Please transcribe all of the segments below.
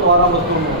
دوبارہ مضمون ہے۔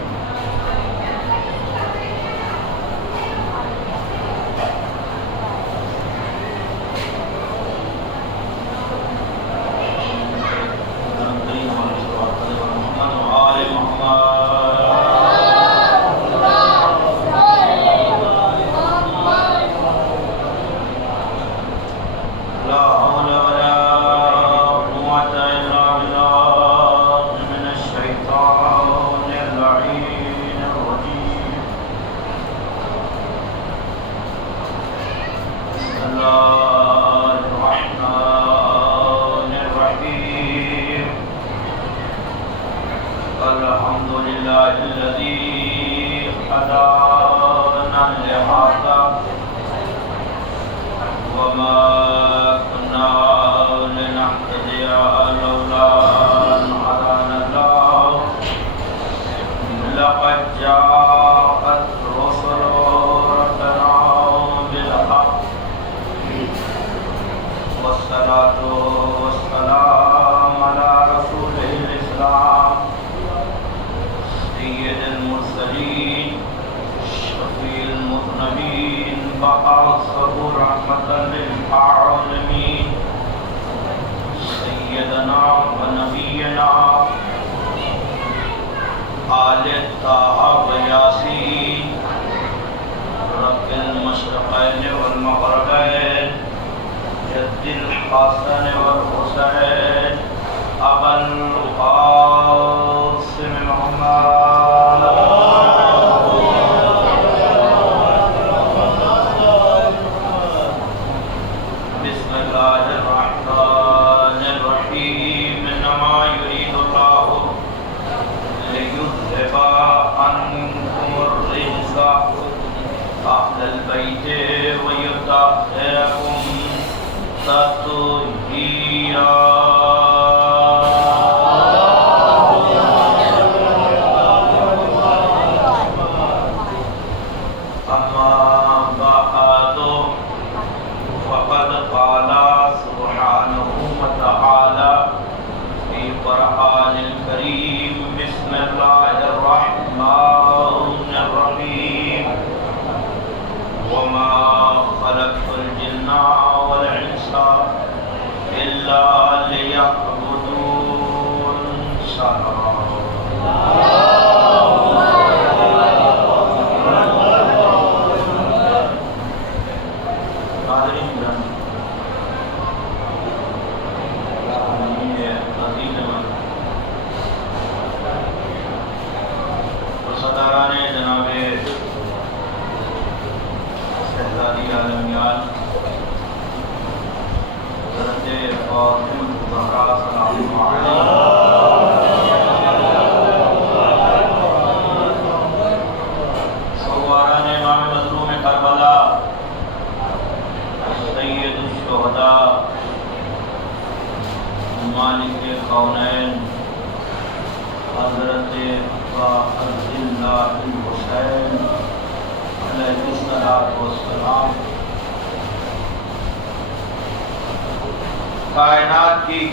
کائنات کی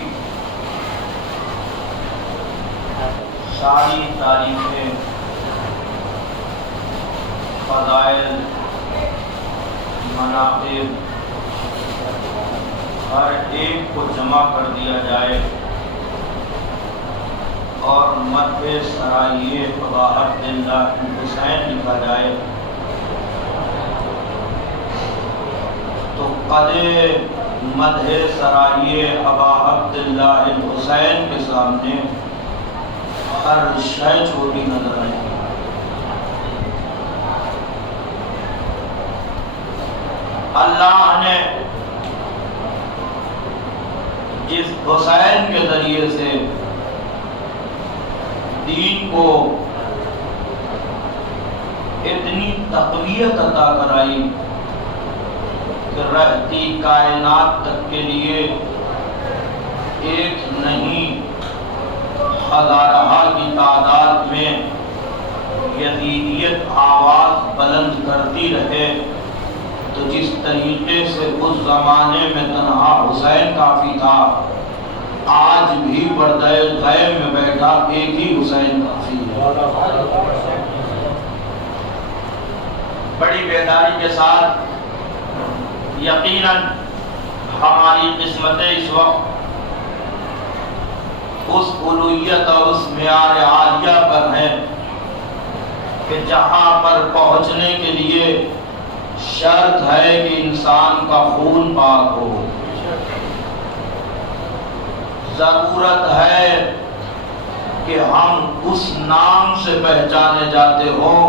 ساری تاریخیں، فضائل، مناقب ہر ایک کو جمع کر دیا جائے اور مدح سرائیے اباحت اللہ حسین لکھا جائے تو قدر مدح سرائیے ابا عبداللہ حسین کے سامنے ہر شے چھوٹی نظر آئے گی۔ اللہ نے جس حسین کے ذریعے سے دین کو اتنی تقویت عطا کرائی کہ رہتی کائنات تک کے لیے ایک نہیں ہزارہ کی تعداد میں یزیدیت آواز بلند کرتی رہے، تو جس طریقے سے اس زمانے میں تنہا حسین کافی تھا، آج بھی پردہ غیب میں بیٹھا ایک ہی حسین کافی ہے۔ بڑی بیداری کے ساتھ یقیناً ہماری قسمتیں اس وقت اس الوہیت اور اس معیار عالیہ پر ہیں کہ جہاں پر پہنچنے کے لیے شرط ہے کہ انسان کا خون پاک ہو، ضرورت ہے کہ ہم اس نام سے پہچانے جاتے ہوں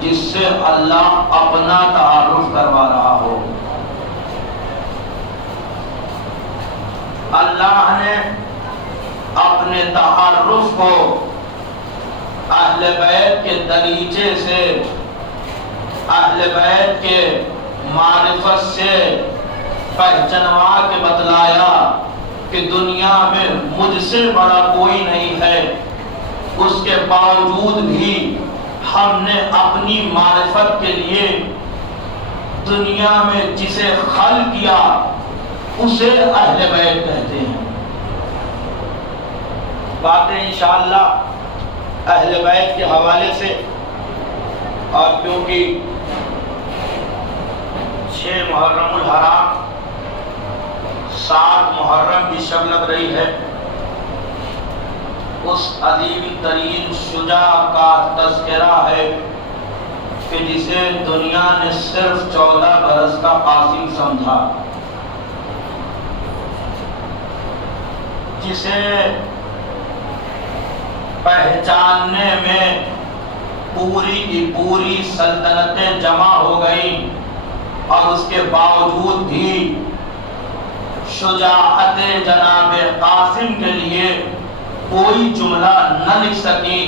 جس سے اللہ اپنا تعارف کروا رہا ہو۔ اللہ نے اپنے تعارف کو اہل بیت کے دریچے سے، اہل بیت کے معرفت سے پہچنوا کے بتلایا کہ دنیا میں مجھ سے بڑا کوئی نہیں ہے، اس کے باوجود بھی ہم نے اپنی معرفت کے لیے دنیا میں جسے خلق کیا اسے اہل بیت کہتے ہیں۔ باتیں انشاءاللہ اہل بیت کے حوالے سے، اور کیونکہ 6 محرم الحرام 7 محرم کی شب لگ رہی ہے، اس عظیم ترین شجاع کا تذکرہ ہے کہ جسے دنیا نے صرف 14 برس کا قاسم سمجھا، جسے پہچاننے میں پوری کی پوری سلطنتیں جمع ہو گئیں، اور اس کے باوجود بھی شجاعت جناب قاسم کے لیے کوئی جملہ نہ لکھ سکی،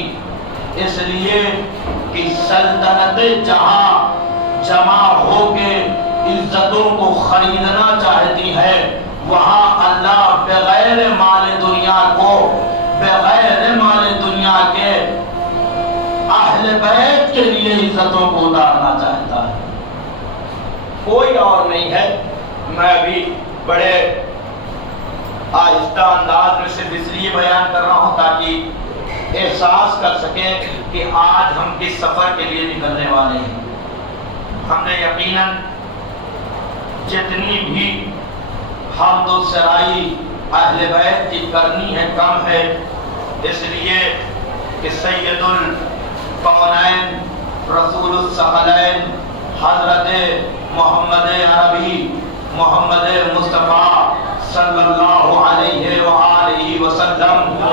اس لیے کہ سلطنت جہاں جمع ہو کے عزتوں کو خریدنا چاہتی ہے، وہاں اللہ بغیر مال دنیا کو، بغیر مال دنیا کے اہل بیت کے لیے عزتوں کو اتارنا چاہتا ہے، کوئی اور نہیں ہے۔ میں ابھی بڑے آہستہ انداز میں صرف اس لیے بیان کر رہا ہوں تاکہ احساس کر سکیں کہ آج ہم کس سفر کے لیے نکلنے والے ہیں۔ ہم نے یقیناً جتنی بھی حمد و سرائی اہل بیت کی کرنی ہے کم ہے، اس لیے کہ سید الکونین رسول الثقلین حضرت محمد عربی محمد مصطفیٰ صلی اللہ علیہ وآلہ وسلم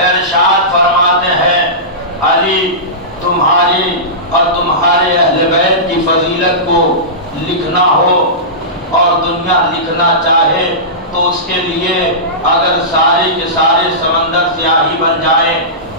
ارشاد فرماتے ہیں، علی تمہاری اور تمہارے اہل بیت کی فضیلت کو لکھنا ہو اور دنیا لکھنا چاہے تو اس کے لیے اگر سارے کے سارے سمندر سیاہی بن جائیں،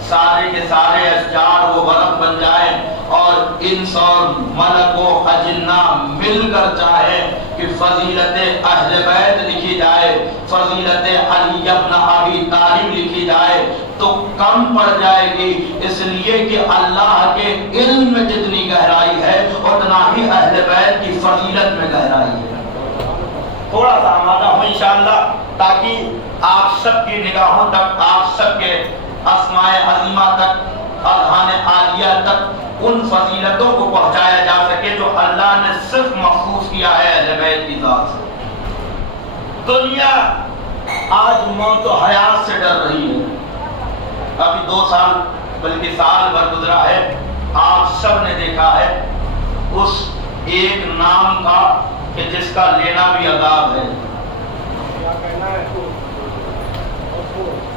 سارے کے سارے اشجار و ورق بن جائیں، اور انس اور ملک و اجنہ مل کر چاہے کہ فضیلت اہل بیت لکھی جائے، فضیلت علی ابن ابی طالب لکھی جائے تو کم پڑ جائے گی، اس لیے کہ اللہ کے علم میں جتنی گہرائی ہے اتنا ہی اہل بیت کی فضیلت میں گہرائی ہے۔ تھوڑا سا آمادہ ہو انشاءاللہ تاکہ آپ سب کی نگاہوں تک، آپ سب کے اسماء عظیمہ تک، اذہان عالیہ تک ان فضیلتوں کو پہنچایا جا سکے جو اللہ نے صرف مخصوص کیا ہے اہل بیت کی ذات سے۔ دنیا آج موت و حیات سے ڈر رہی ہے، ابھی 2 سال بلکہ سال بھر گزرا ہے، آپ سب نے دیکھا ہے اس ایک نام کا کہ جس کا لینا بھی عذاب ہے،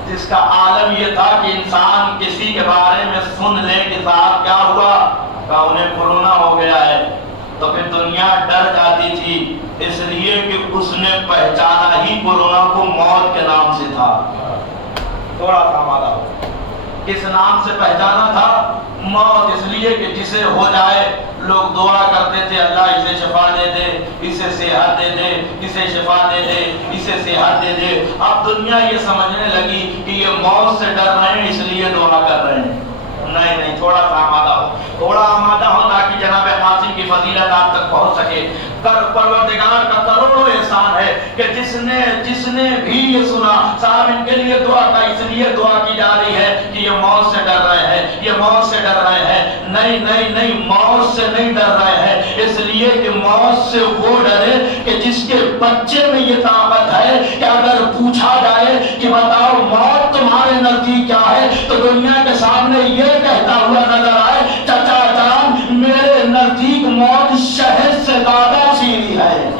جس کا عالم یہ تھا کہ انسان کسی کے بارے میں سن لے کہ صاحب کیا ہوا، کہ انہیں کورونا ہو گیا ہے، تو پھر دنیا ڈر جاتی تھی، اس لیے کہ اس نے پہچانا ہی کورونا کو موت کے نام سے تھا۔ تھوڑا سا ہمارا کس نام سے پہچانا تھا؟ موت، اس لیے کہ جسے ہو جائے لوگ دعا کرتے تھے اللہ اسے شفا دے دے، اسے صحت دے دے، اسے شفا دے دے، اسے صحت دے دے۔ اب دنیا یہ سمجھنے لگی کہ یہ موت سے ڈر رہے ہیں اس لیے دعا کر رہے ہیں، نہیں تھوڑا سا آمادہ ہو، تھوڑا آمادہ ہو تاکہ جناب قاسم کی فضیلت آپ تک پہنچ سکے۔ پروردگار کا کروڑوں احسان ہے کہ جس نے بھی یہ سنا، صاحب ان کے لیے دعا کا اس لیے دعا کی جا رہی ہے کہ یہ موت سے ڈر رہے ہیں، یہ موت سے ڈر رہے ہیں۔ نہیں موت سے نہیں ڈر رہے ہیں، اس لیے کہ موت سے وہ ڈرے کہ جس کے بچے میں یہ طاقت ہے کہ اگر پوچھا جائے کہ بتاؤ موت تمہارے نزدیک کیا ہے، تو دنیا کے سامنے یہ کہتا ہوا نظر آئے، چچا جان میرے نزدیک موت شہد سے زیادہ شیریں ہے۔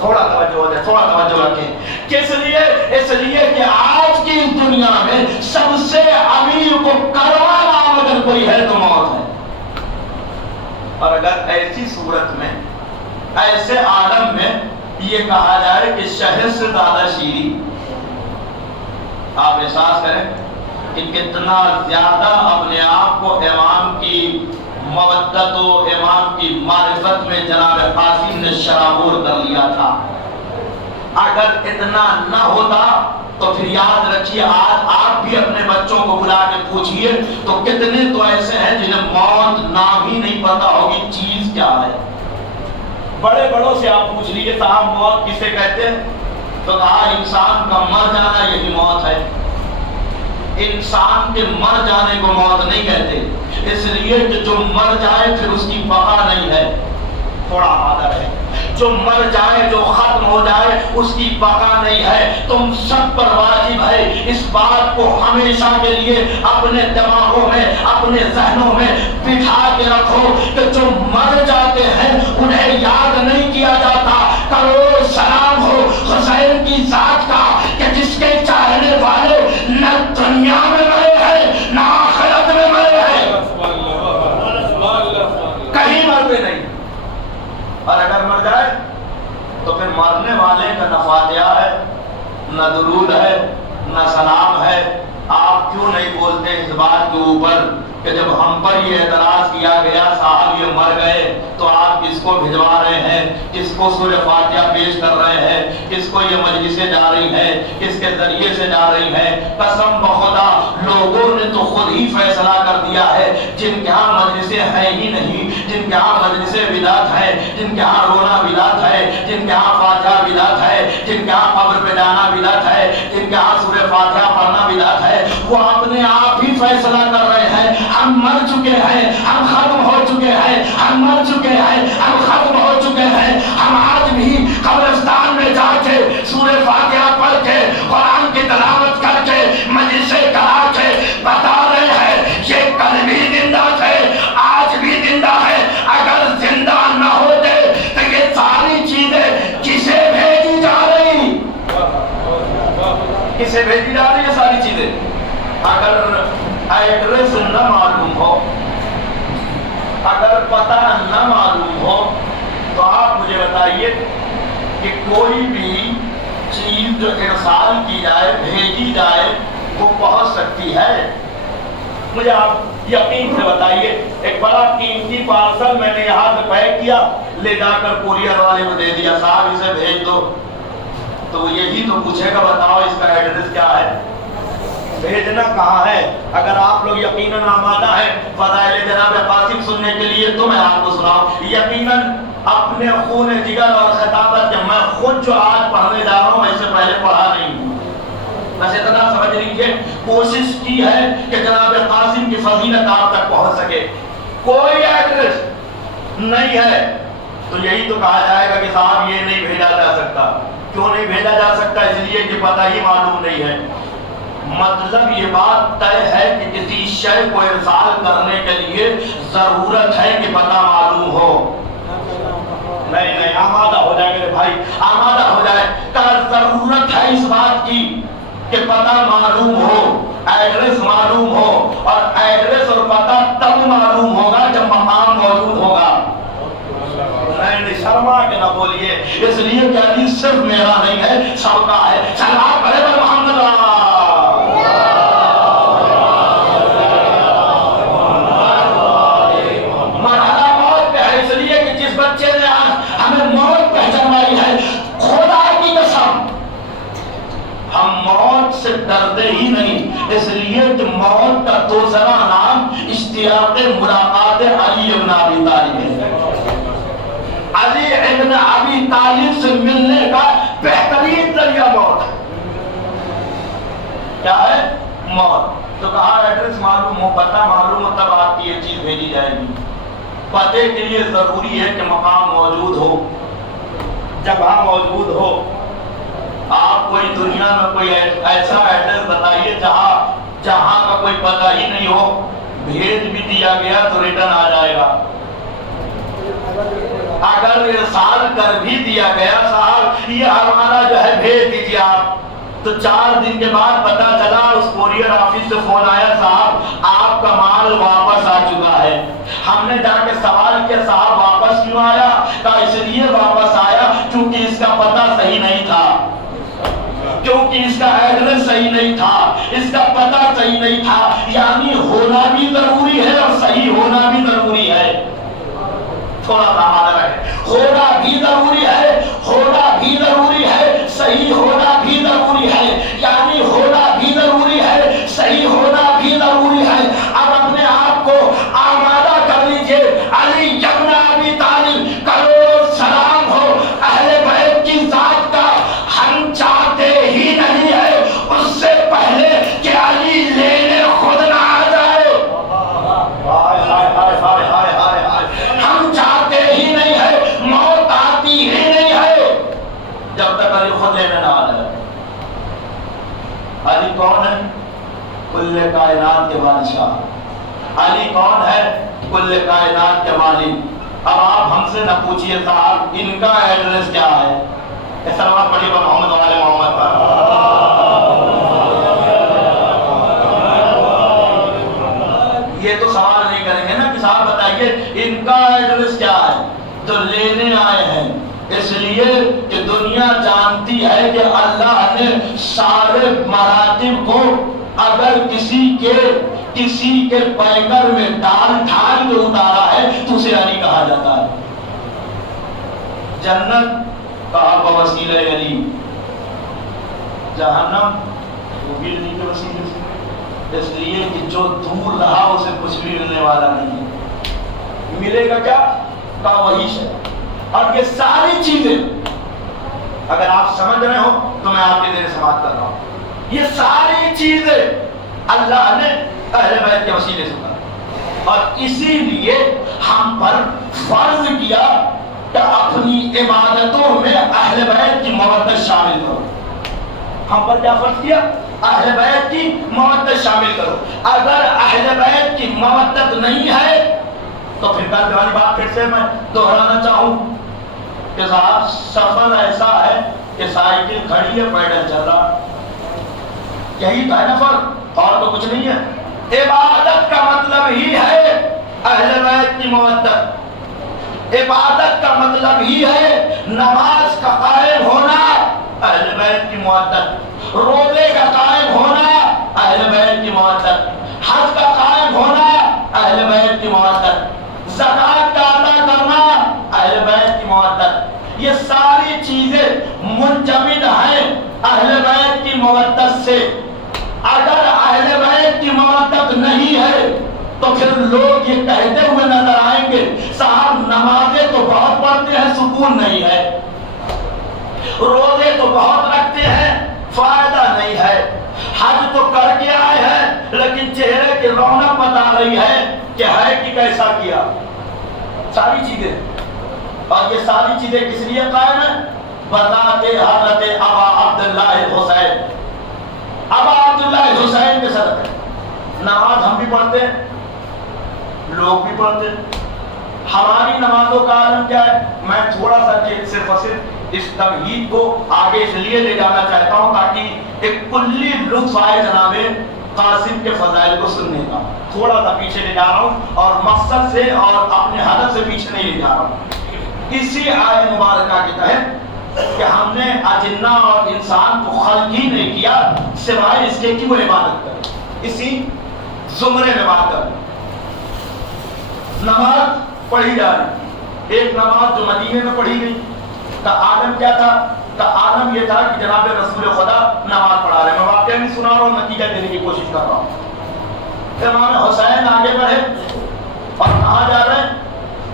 تھوڑا توجہ رکھیں، کس لیے؟ اس لیے کہ آج کی دنیا میں سب سے امیر کو کڑوا نام اگر کوئی ہے تو موت ہے۔ اور اگر ایسی صورت میں، ایسے عالم میں یہ کہا جائے کہ شہد سے زیادہ شیریں، آپ احساس کریں کہ کتنا زیادہ اپنے آپ کو امام کی مودت و امام کی معرفت میں جناب قاسم نے شرابور کر لیا تھا۔ اگر اتنا نہ ہوتا تو پھر یاد رکھیے، آج آپ بھی اپنے بچوں کو بلا کے پوچھئے تو کتنے تو ایسے ہیں جنہیں موت نام ہی نہیں پتا ہوگی چیز کیا ہے۔ بڑے بڑوں سے آپ پوچھ لیجیے صاحب موت کسے کہتے ہیں، تو کہا انسان کا مر جانا یہی موت ہے۔ انسان کے مر جانے کو موت نہیں کہتے، اس لیے کہ جو مر جائے پھر اس کی بقا نہیں ہے۔ تھوڑا آدھا ہے، جو مر جائے، جو ختم ہو جائے، اس کی بقا نہیں ہے۔ تم سب پر واجب ہے اس بات کو ہمیشہ کے لیے اپنے دماغوں میں، اپنے ذہنوں میں بٹھا کے رکھو کہ جو مر جاتے ہیں انہیں یاد نہیں کیا جاتا۔ کروڑ سلام ہو حسین کی ذات کا کہ جس کے چاہنے والے نہ دنیا میں مرے ہیں نہ آخرت میں مرے ہیں، کہیں مرتے نہیں۔ اور اگر مر جائے تو پھر مرنے والے کا نہ فاتحہ ہے، نہ درود ہے، نہ سلام ہے۔ آپ کیوں نہیں بولتے اس بات کے اوپر کہ جب ہم پر یہ اعتراض کیا گیا صاحب یہ مر گئے تو آپ کس کو بھجوا رہے ہیں، کس کو سورہ فاتحہ پیش کر رہے ہیں، کس کو یہ مجلسیں جا رہی ہیں، کس کے ذریعے سے جا رہی ہیں؟ قسم بخدا لوگوں نے تو خود ہی فیصلہ کر دیا ہے، جن کے ہاں مجلسیں ہیں ہی نہیں، جن کے ہاں مجلسیں بدعت ہے، جن کے ہاں رونا بدعت ہے، جن کے ہاں فاتحہ بدعت ہے، جن کے ہاں قبر پہ جانا بدعت ہے، جن کے ہاں سورہ فاتحہ پڑھنا بدعت ہے، وہ اپنے آپ ہی فیصلہ کر رہے ہیں ہم مر چکے ہیں، ہم ختم ہو چکے ہیں، ہم مر چکے ہیں، ہم ختم ہو چکے ہیں۔ ہم آج بھی قبرستان میں جا کے سورہ فاتحہ پڑھ کے قرآن کی تلاوت کر کے مجلسیں کرا کے بتا رہے ہیں یہ کل بھی زندہ تھے، آج بھی زندہ ہے۔ اگر زندہ نہ ہوتے تو یہ ساری چیزیں کسے بھیجی جا رہی؟ کسے بھیجی جا رہی ہے ساری چیزیں؟ اگر ایڈریس نہ معلوم ہو، اگر پتہ نہ معلوم ہو تو آپ مجھے بتائیے کہ کوئی بھی چیز جو ارسال کی جائے، بھیجی جائے، وہ پہنچ سکتی ہے؟ مجھے آپ یقین سے بتائیے، ایک بڑا قیمتی پارسل میں نے یہاں سے پیک کیا، لے جا کر کوریئر والے کو دے دیا، صاحب اسے بھیج دو، تو وہ یہی تو پوچھے گا بتاؤ اس کا ایڈریس کیا ہے، بھیجنا کہاں ہے؟ اگر آپ لوگ یقیناً آمادہ ہیں فضائل جناب قاسم سننے کے لیے تو میں آپ کو سناؤں، یقیناً اپنے خون جگر اور خطابت کے میں خود جو آج پڑھنے جا رہا ہوں میں اس سے پہلے پڑھا نہیں ہوں، بس اتنا سمجھ لیجیے کوشش کی ہے کہ جناب قاسم کی فضیلت آپ تک پہنچ سکے۔ کوئی ایڈریس نہیں ہے تو یہی تو کہا جائے گا کہ صاحب یہ نہیں بھیجا جا سکتا۔ کیوں نہیں بھیجا جا سکتا؟ اس لیے کہ پتہ ہی معلوم نہیں ہے۔ مطلب یہ بات طے ہے کہ کسی شے کو ارسال کرنے کے لیے ضرورت ہے کہ پتہ معلوم ہو۔ نہیں آمادہ ہو جائے میرے بھائی، آمادہ ہو جائے کہ ضرورت ہے اس بات کی کہ پتہ معلوم ہو، ایڈریس معلوم ہو، اور ایڈریس اور پتہ تب معلوم ہوگا جب مقام موجود ہوگا۔ نہیں شرما کے نہ بولیے، اس لیے کہ حدیث صرف میرا نہیں ہے، سب کا ہے۔ سلام پڑھے پر محمد مرحلہ موت پہ ہے، اس لیے کہ جس بچے نے ہمیں موت پہچانوائی ہے، خدا کی قسم ہم موت سے ڈرتے ہی نہیں، اس لیے کہ موت کا دوسرا نام اشتیاق ملاقات علی ابن ابی طالب ہے۔ علی ابن ابی طالب سے ملنے کا بہترین ذریعہ موت ہے۔ کیا ہے؟ موت۔ تو کہا ایڈریس معلوم ہو، پتہ معلوم ہو، تب آپ کی یہ چیز بھیجی جائے گی۔ پتے کے لیے ضروری ہے کہ مقام موجود ہو، جگہ موجود ہو۔ آپ کوئی دنیا میں کوئی ایسا ایڈریس بتائیے جہاں کا کوئی پتہ ہی نہیں ہو، بھیج بھی دیا گیا تو ریٹرن آ جائے گا۔ اگر ارسال کر بھی دیا گیا، صاحب یہ ہمارا جو ہے بھیج دیجیے آپ، تو 4 دن کے بعد پتہ چلا اس کورئر آفس سے فون آیا، صاحب آپ کا مال واپس آ چکا ہے۔ ہم نے جا کے سوال کیا صاحب واپس کیوں آیا؟ کہا اس لیے واپس آیا کیونکہ اس کا پتہ صحیح نہیں تھا، کیونکہ اس کا ایڈریس صحیح نہیں تھا، اس کا پتہ صحیح نہیں تھا۔ یعنی ہونا بھی ضروری ہے اور صحیح ہونا بھی ضروری ہے۔ تھوڑا سا مانا ہے، ہونا بھی ضروری ہے، ہونا بھی ضروری ہے، صحیح ہونا بھی ضروری ہے۔ یعنی ہونا بھی ضروری ہے، صحیح ہونا بھی ضروری ہے۔ اب اپنے آپ کو آمادہ کر لیجئے، علی ابن ابی طالب کروڑ سلام ہو اہل بیت کی ذات کا، ہم چاہتے ہی نہیں ہے اس سے پہلے کہ علی لینے خود نہ آ جائے۔ ہم چاہتے ہی نہیں ہے، موت آتی ہی نہیں ہے جب تک علی خود لینے نہ آ جائے۔ علی کون ہے؟ کل کائنات کے بادشاہ۔ علی کون ہے؟ کل کائنات کے مالک۔ اب آپ ہم سے نہ پوچھئے صاحب ان کا ایڈریس کیا ہے۔ سلوات پڑھیے محمد والے محمد پر۔ یہ تو سوال نہیں کریں گے نا کہ صاحب بتائیے ان کا ایڈریس کیا ہے، تو لینے آئے ہیں اس لیے کہ دنیا جانتی ہے کہ اللہ نے سارے مراتب کو اگر کسی کے پیکر میں ڈال کے اتارا ہے تو اسے علی کہا جاتا ہے۔ جنت کہا بوسیلہ علی، جہنم وہ بھی علی کے وسیلے سے، اس لیے کہ جو دور رہا اسے کچھ بھی ملنے والا نہیں ہے۔ ملے گا کیا؟ کہا وہی شے۔ اور یہ ساری چیزیں اگر آپ سمجھ رہے ہو تو میں آپ کے دیر سماعت کر رہا ہوں، یہ ساری چیزیں اللہ نے اہل بیت کے وسیلے سے کہا، اور اسی لیے ہم پر فرض کیا کہ اپنی عبادتوں میں اہل بیت کی محبت شامل کرو۔ ہم پر کیا فرض کیا؟ اہل بیت کی محبت شامل کرو۔ اگر اہل بیت کی محبت نہیں ہے تو پھر کل والی بات پھر سے میں دہرانا چاہوں کہ صاحب سفر ایسا ہے کہ سائیکل کھڑی ہے پیدل چل رہا، یہی ہے نا فرق، اور تو کچھ نہیں ہے۔ عبادت کا مطلب ہی ہے اہل بیت کی محبت، عبادت کا مطلب ہی ہے نماز کا قائم ہونا اہل بیت کی محبت، روزے کا قائم ہونا اہل بیت کی محبت، حج کا قائم ہونا اہل بیت کی محبت، زکات کا ادا کرنا اہل بیت کی محبت۔ یہ ساری چیزیں منجمد ہیں اہل بیت کی محبت سے۔ اگر اہل بیت کی محبت نہیں ہے تو پھر لوگ یہ کہتے ہوئے نظر آئیں گے صاحب نمازیں تو بہت پڑھتے ہیں سکون نہیں ہے، روزے تو بہت رکھتے ہیں فائدہ نہیں ہے، حج تو کر کے آئے ہیں لیکن چہرے کی رونق بتا رہی ہے کہ ہے کہ کیسا کیا۔ ساری چیزیں، اور یہ ساری چیزیں کس لیے قائم ہیں؟ بذات حضرت ابا عبداللہ حسین، ابا عبداللہ حسین کے صدقے۔ نماز ہم بھی پڑھتے ہیں، لوگ بھی پڑھتے ہیں، ہماری نمازوں کا عالم کیا ہے؟ میں تھوڑا سا صرف اور صرف اس تمہید کو آگے اس لیے لے جانا چاہتا ہوں تاکہ ایک کلی لطف آئے جناب قاسم کے فضائل کو سننے کا۔ تھوڑا سا پیچھے لے جا رہا ہوں اور مقصد سے اور اپنے ہدف سے پیچھے نہیں لے جا رہا ہوں۔ اسی آیت مبارکہ کے تحت کہ ہم نے اجنہ اور انسان کو خلق ہی نہیں کیا سوائے اس کے کہ وہ عبادت کرے، اسی زمرے میں بات کریں۔ نماز پڑھی جا رہی، ایک نماز جو مدینے میں پڑھی گئی کا عالم کیا تھا؟ کا عالم یہ تھا کہ جناب رسول خدا نماز پڑھا رہے، میں واقعہ نہیں سنا رہا ہوں، نتیجہ دینے کی کوشش کر رہا ہوں۔ امام حسین آگے بڑھے، اور کہاں جا رہے ہیں؟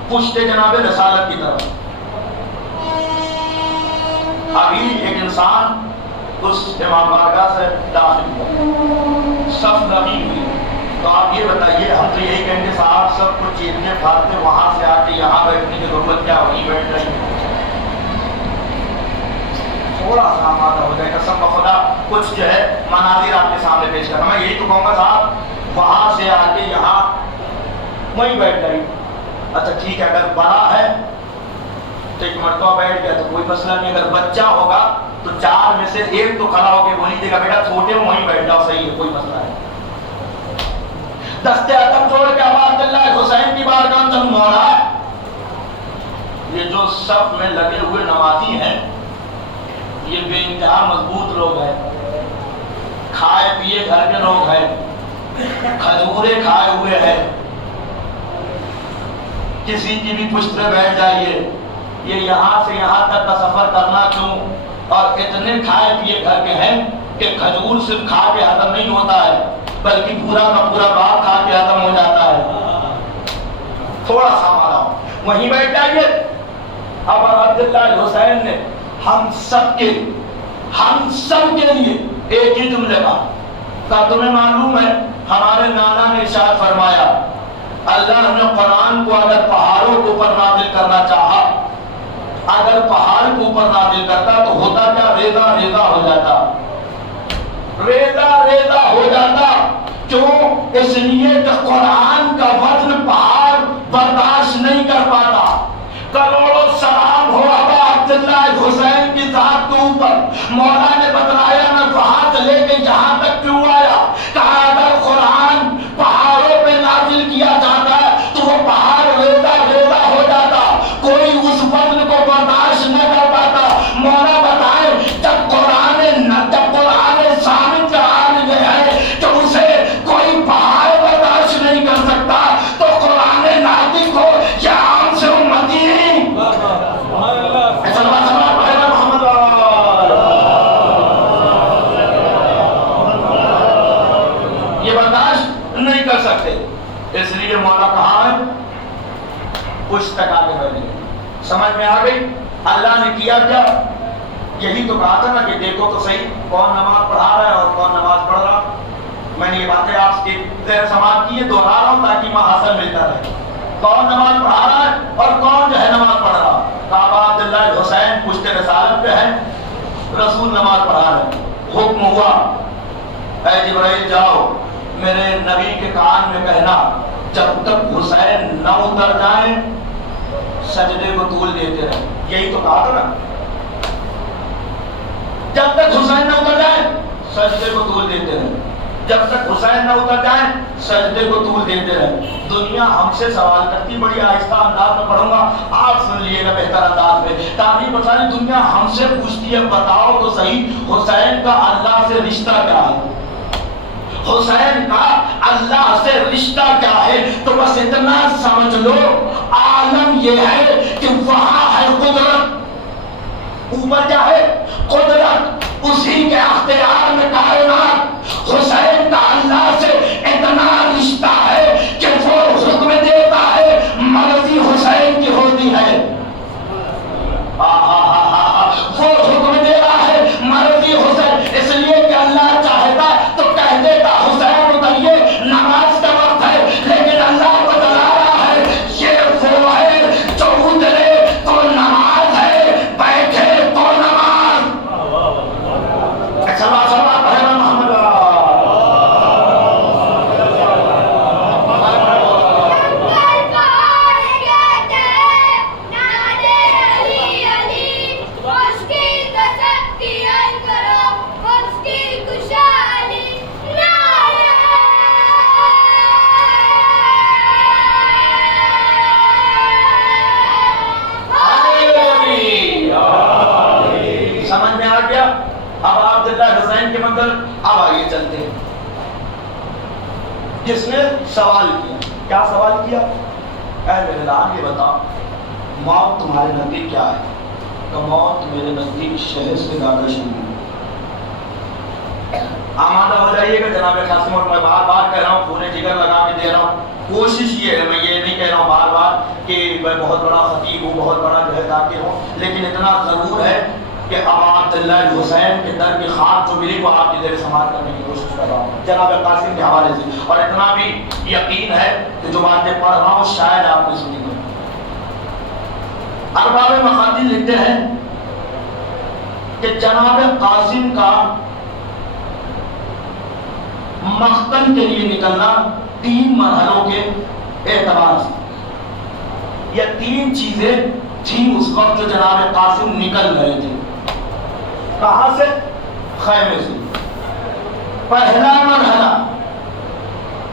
پشت جناب رسالت کی طرف. ابھی ایک انسان اس امام بارگاہ سے داخل ہوا، صف لگی ہوئی. تو آپ یہ بتائیے، ہم تو یہی کہیں گے صاحب سب کچھ چیزیں پھاڑتے وہاں سے آ کے یہاں بیٹھنے کی ضرورت کیا، وہیں بیٹھ رہی ہے. تھوڑا سا آمادہ ہو جائے گا سب خدا کچھ جو ہے مناظر آپ کے سامنے پیش کرنا. میں یہی تو کہوں گا صاحب وہاں سے آ کے یہاں وہیں بیٹھ گئی. اچھا ٹھیک ہے، اگر بڑا ہے تو ایک مرتبہ بیٹھ گیا تو کوئی مسئلہ نہیں. اگر بچہ ہوگا تو چار میں سے ایک تو کھڑا ہو کے بولی دے گا بیٹا چھوٹے میں وہیں بیٹھ جاؤ، صحیح ہے، کوئی مسئلہ نہیں. دستے ادب چھوڑ کے عبد اللہ حسین کی بارگاہ چل مولا. یہ جو صف میں لگے ہوئے نمازی ہیں یہ بے انتہا مضبوط لوگ ہیں، کھائے پیے گھر کے لوگ ہیں، کھجورے کھائے ہوئے ہیں. کسی کی بھی پشت پہ بیٹھ جائیے، یہ یہاں سے یہاں تک کا سفر کرنا کیوں؟ اور اتنے کھائے پیے گھر کے ہیں کہ کھجور صرف کھا کے ختم نہیں ہوتا ہے بلکہ پورا کا پورا باغ کھا کے ختم ہو جاتا ہے. تھوڑا سا مارا وہیں بیٹھ جائیے. اب عبداللہ حسین نے ہم سب کے لیے ایک ہی جملے کا تمہیں معلوم ہے ہمارے نانا نے ارشاد فرمایا اللہ نے قرآن کو اگر پہاڑوں کے اوپر نازل کرنا چاہا، اگر پہاڑ کے اوپر نازل کرتا تو ہوتا کیا؟ ریزہ ریزہ ہو جاتا، ریزہ ریزہ ہو جاتا. کیوں؟ اس لیے کہ قرآن کا وزن پہاڑ برداشت نہیں کر پاتا. کروڑوں سلام ہو ابا عبداللہ حسین کی ذات کے اوپر. مولا نے بتلایا میں وہاں سے لے کے یہاں تک کیوں آیا. کہا اگر قرآن پہاڑوں پہ نازل کیا جاتا ہے تو وہ پہاڑ ریزہ ریزہ ہو جاتا، کوئی اس وزن کو برداشت نہ کر پاتا. مولا بتائے جب قرآن ثابت کا حال یہ ہے کہ اسے کوئی پہاڑ برداشت نہیں کر سکتا تو قرآن ناطق ہو یا عام سے امتی یہ برداشت نہیں کر سکتے. اس لیے مولا کہا ہے پشت تک آگے بڑھنے. سمجھ میں آ گئی اللہ نے کیا کیا؟ یہی تو کہا تھا نا کہ دیکھو تو صحیح کون نماز پڑھا رہا ہے اور کون نماز پڑھ رہا. میں نے یہ باتیں آپ کے زیر سماعت کی ہے، دوہرا رہا ہوں تاکہ حاصل ملتا رہے. کون نماز پڑھا رہا ہے اور کون جو ہے نماز پڑھ رہا. کعبہ عبداللہ حسین پشت رسالت پہ ہے، رسول نماز پڑھا رہے. حکم ہوا اے جبرائیل جاؤ میرے نبی کے کان میں کہنا جب تک حسین نہ اتر جائیں سجدے کو طول دیتے رہے. یہی تو کہا تھا نا، جب تک حسین نہ اتر جائے سجدے کو طول دیتے رہے. جب تک حسین نہ اتر جائے سجدے کو طول دیتے رہے. دنیا ہم سے سوال کرتی، بڑی آہستہ انداز میں پڑھوں گا، آپ سن لیے گا بہتر انداز میں. تاریخ ساری دنیا ہم سے پوچھتی ہے بتاؤ تو صحیح حسین کا اللہ سے رشتہ کیا ہے. حسین کا اللہ سے رشتہ کیا ہے؟ تو بس اتنا سمجھ لو عالم یہ ہے کہ وہاں ہے قدرت، اوپر کیا ہے؟ قدرت، اسی کے اختیار میں کائنات. حسین کا اللہ سے اتنا رشتہ ہے کہ وہ حکم دیتا ہے مرضی حسین کی ہوتی ہے. وہ حکم دے رہا ہے مرضی حسین، اس لیے کہ اللہ چاہتا تو کہہ دیتا حسین اتریے نماز کا وقت ہے، لیکن اللہ کو بتا رہا ہے یہ وہ ہے جو اترے تو نماز ہے، بیٹھے تو نماز. سوا سوا پڑھے محمد اب آگے چلتے ہیں. جس نے سوال کیا، کیا سوال کیا؟ اے میرے لال یہ بتا موت تمہارے نزدیک کیا ہے؟ تو موت میرے نزدیک شہر سے زیادہ شدید ہے. آمادہ ہو جائیے گا جناب قاسم، اور میں بار بار کہہ رہا ہوں پورے جگر لگا کے دے رہا ہوں، کوشش یہ ہے میں یہ نہیں نہیں کہہ رہا ہوں بار بار کہ میں بہت بڑا خطیب ہوں، بہت بڑا جو ہے ذاکر ہوں، لیکن اتنا ضرور ہے کہ ابا عبداللہ الحسین کے در کی خاک جو ملی وہ آپ کی زیر سماعت کرنے کی کوشش کر رہا ہوں جناب قاسم کے حوالے سے، اور اتنا بھی یقین ہے کہ جو باتیں پڑھ رہا ہوں شاید آپ نے سنی ہوں۔ ارباب مقاتل لکھتے ہیں کہ جناب قاسم کا مقتل کے لیے نکلنا 3 مرحلوں کے اعتبار سے، یہ 3 چیزیں تھیں اس وقت جو جناب قاسم نکل رہے تھے۔ کہاں سے؟ خیمے سے۔ پہلا مرحلہ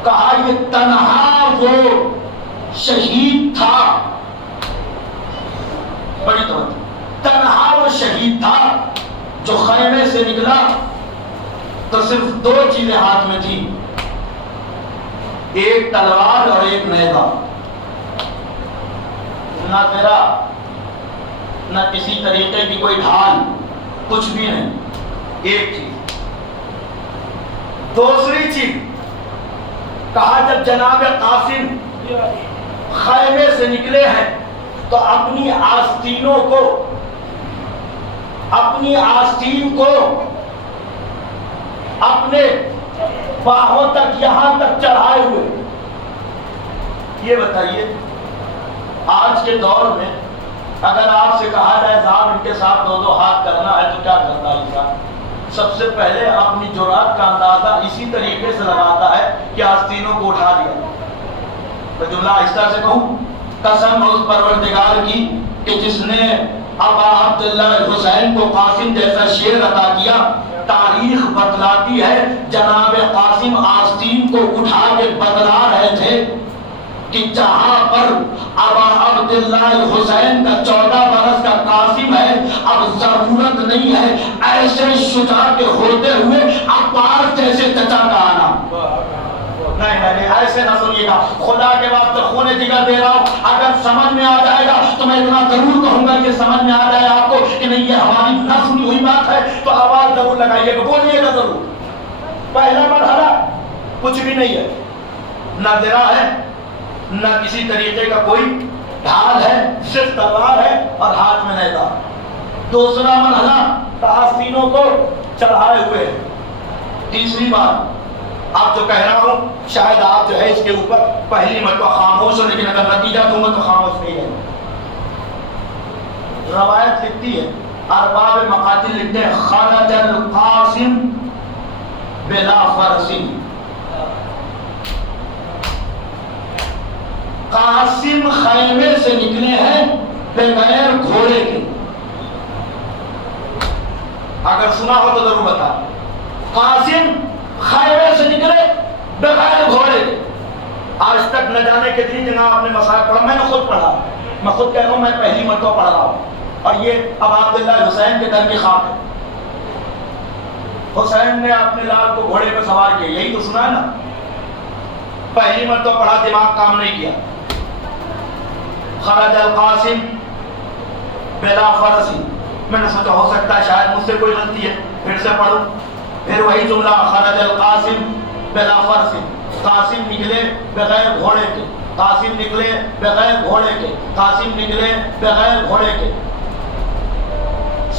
کہا یہ تنہا وہ شہید تھا، بڑی توجہ، تنہا وہ شہید تھا جو خیمے سے نکلا تو صرف 2 چیزیں ہاتھ میں تھی، ایک تلوار اور ایک نیزہ، نہ تیرا نہ کسی طریقے کی کوئی ڈھال، کچھ بھی نہیں، ایک چیز۔ دوسری چیز کہا جب جناب قاسم خیمے سے نکلے ہیں تو اپنی آستینوں کو، اپنی آستین کو اپنے باہوں تک یہاں تک چڑھائے ہوئے۔ یہ بتائیے آج کے دور میں اگر آپ سے کہا جائے صاحب ان کے ساتھ 2 ہاتھ کرنا ہے تو کیا کرتا ہے انسان؟ سب سے پہلے اپنی جرات کا اندازہ اسی طریقے سے لگاتا ہے کہ آستینوں کو اٹھا دیا۔ تو جملہ آہستہ سے کہوں، قسم اس پروردگار کی کہ جس نے ابا عبداللہ الحسین کو قاسم جیسا شیر عطا کیا، تاریخ بتلاتی ہے جناب قاسم آستین کو اٹھا کے بتلا رہے تھے کہ جہاں پر ابا عبداللہ الحسین کا 14 برس کا قاسم ہے، اب ضرورت نہیں ہے ایسے شجاع کے ہوتے ہوئے عباس جیسے چچا کا آنا۔ نہیں ایسے نہ سنیے گا، خدا کے واسطے خون جگر دے رہا ہوں، اگر سمجھ میں آ جائے گا تو میں اتنا ضرور کہوں گا کہ سمجھ میں آ جائے آپ کو کہ نہیں یہ ہماری نہ سنی ہوئی بات ہے تو آواز ضرور لگائیے گا، بولیے گا ضرور۔ پہلا مرحلہ کچھ بھی نہیں ہے، نہ ذرا ہے نہ کسی طریقے کا کوئی ڈھال ہے، صرف تلوار ہے اور ہاتھ میں نیزہ۔ دوسرا مرحلہ آستینوں کو چڑھائے ہوئے۔ تیسری بات آپ جو کہہ رہا ہوں شاید آپ جو ہے اس کے اوپر پہلی مرتبہ خاموش ہو، لیکن اگر نتیجہ دوں گا تو خاموش نہیں ہے۔ روایت لکھتی ہے، ارباب مقاتل لکھتے ہیں، خرج القاسم بلا فرس، قاسم خیمے سے نکلے ہیں بغیر گھوڑے کے۔ اگر سنا ہو تو ضرور بتا، قاسم خیمے سے نکلے بغیر گھوڑے کے۔ آج تک نہ جانے کتنی جگہ آپ نے مسائل پڑھا، میں نے خود پڑھا، میں خود کہہ رہا ہوں میں پہلی مرتبہ پڑھ رہا ہوں، اور یہ اب عبداللہ حسین کے در کی خاک ہے۔ حسین نے اپنے لال کو گھوڑے پہ سوار کیا، یہی تو سنا ہے نا، پہلی مرتبہ پڑھا، دماغ کام نہیں کیا۔ خرج القاسم بلا فرس، میں نے سوچا ہو سکتا ہے شاید مجھ سے کوئی غلطی ہے، پھر سے پڑھوں، پھر وہی جملہ، خرج القاسم بلا فرس، قاسم نکلے بغیر گھوڑے کے، قاسم نکلے بغیر گھوڑے کے، قاسم نکلے بغیر گھوڑے کے۔